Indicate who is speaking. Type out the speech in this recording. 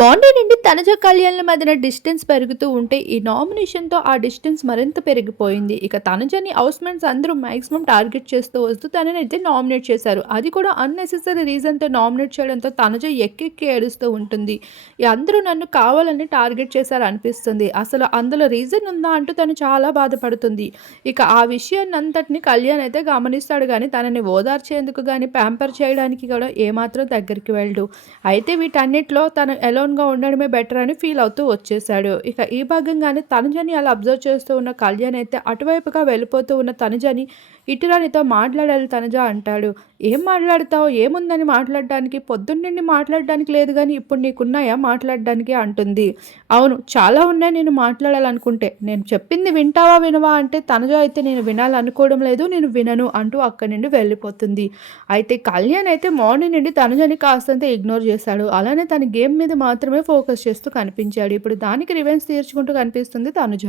Speaker 1: బాండీ నుండి తనజ కళ్యాణ్ల మధ్యన డిస్టెన్స్ పెరుగుతూ ఉంటే ఈ నామినేషన్తో ఆ డిస్టెన్స్ మరింత పెరిగిపోయింది. ఇక తనజని హౌస్మెంట్స్ అందరూ మాక్సిమం టార్గెట్ చేస్తూ వస్తూ తనని అయితే నామినేట్ చేశారు. అది కూడా అన్నెసెసరీ రీజన్తో నామినేట్ చేయడంతో తనజ ఎక్కెక్కి ఏడుస్తూ ఉంటుంది. అందరూ నన్ను కావాలని టార్గెట్ చేశారు అనిపిస్తుంది అసలు అందులో రీజన్ ఉందా అంటూ తను చాలా బాధపడుతుంది. ఇక ఆ విషయాన్ని అంతటిని కళ్యాణ్ అయితే గమనిస్తాడు కానీ తనని ఓదార్చేందుకు కానీ ప్యాంపర్ చేయడానికి కూడా ఏమాత్రం దగ్గరికి వెళ్ళడు. అయితే వీటన్నిటిలో తను ఎలోన్గా ఉండడమే బెటర్ అని ఫీల్ అవుతూ వచ్చేసాడు ఇక ఈ భాగంగానే తనుజని అలా అబ్జర్వ్ చేస్తూ ఉన్న కళ్యాణ్ అయితే అటువైపుగా వెళ్ళిపోతూ ఉన్న తనుజని ఇటురానితో మాట్లాడాలి తనుజ అంటాడు. ఏం మాట్లాడతావు? ఏముందని మాట్లాడడానికి? పొద్దున్నండి మాట్లాడడానికి లేదు కానీ ఇప్పుడు నీకున్నాయా మాట్లాడడానికి? అంటుంది. అవును చాలా ఉన్నాయి నేను మాట్లాడాలనుకుంటే. నేను చెప్పింది వింటావా వినవా అంటే తనుజ అయితే నేను వినాలనుకోవడం లేదు నేను వినను అంటూ అక్కడి నుండి వెళ్ళిపోతుంది. అయితే కళ్యాణ్ అయితే మార్నింగ్ నుండి తనుజని కాస్తంత ఇగ్నోర్ చేశాడు. అలానే తన గేమ్ మీద మాత్రం మాత్రమే ఫోకస్ చేస్తూ కనిపించాడు. ఇప్పుడు దానికి రివెన్స్ తీర్చుకుంటూ కనిపిస్తుంది తనుజ.